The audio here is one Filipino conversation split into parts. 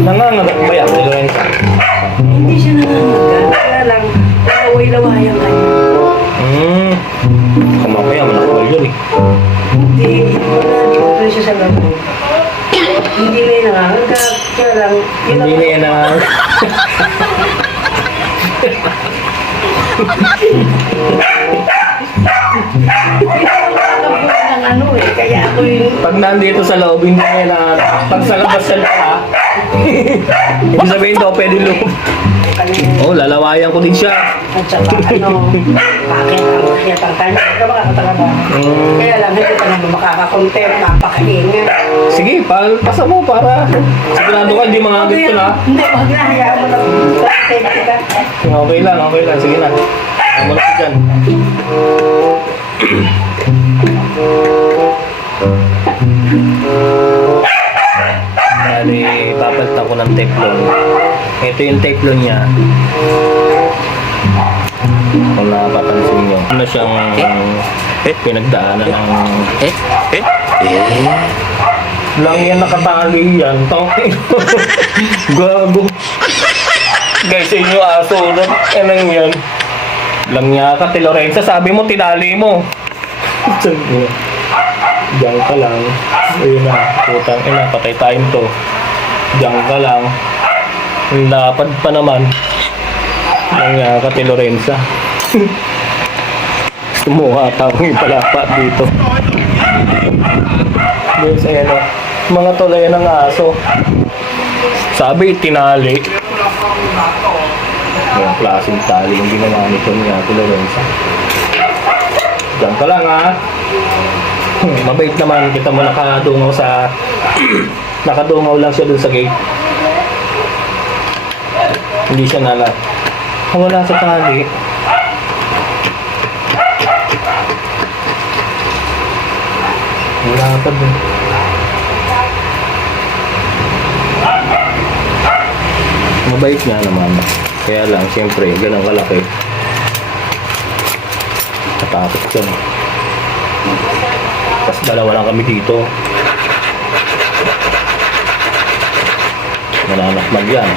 Nangangagat ba yan, Lorenza? Hindi siya nangangagat. Kaya lang, laway-lawayan ka niya. Kamamaya, manakawal yun eh. Hindi, wala siya sa labo. Hindi na yung nangangagat. Kaya lang, Hindi na yan ang... ng ano eh. Kaya ako yung... Pag nandito sa loob, hindi na yan ang... Pag sa labas yan pa, hindi sabihin daw, pwede loob. Oh, lalawayan ko din siya. At saka ano, bakit ang kanya? Ikaw makakatanga ba? Kaya lang, hindi ka naman makakakontent, napakaingay. Sige, pasa mo para sigurado ka, hindi mangagit ko na. Hindi, wag na, hayaan mo lang. Safety ka. Okay lang, okay lang. Sige na. Hayaan mo na ko dyan. Bali, papalitan ko ng teflon. Ito yung teflon niya. Kung napapansin nyo. Ano siyang pinagdaanan ng... Lang yan nakatali yan. Gago. Guys, sa inyo aso. Anong yan? Lang niya ka, Lorenza. Sabi mo, tinali mo. Diyan ka lang. Ayun na. Putang ina. Patay time to. Diyan ka lang. Lapad pa naman. Lang niya ka, Lorenza. Sumuha tawang ipalapat dito. Guys, ayan o. Mga tulay ng aso. Sabi, tinali. Yung klaseng tali yung ginawa nito niya, Lorenza. Diyan ka lang ha. Mabait naman, kita mo nakadungaw sa... nakadungaw lang siya dun sa gate. Hindi siya nala. Wala sa tali. Wala pa dun. Mabait nga naman. Kaya lang, siyempre, ganun kalaki. Natakot siya. Tapos dalawa lang kami dito. Nananakmag yan.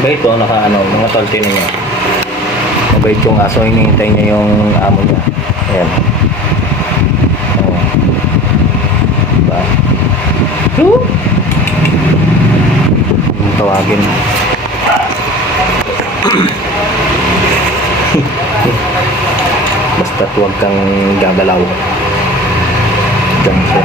Mabait to, mga talte na niya. Mabait yung aso, hinihintay niya yung amo niya. Ayan. Diba? Tawagin. Basta huwag kang gagalaw. Diyan siya.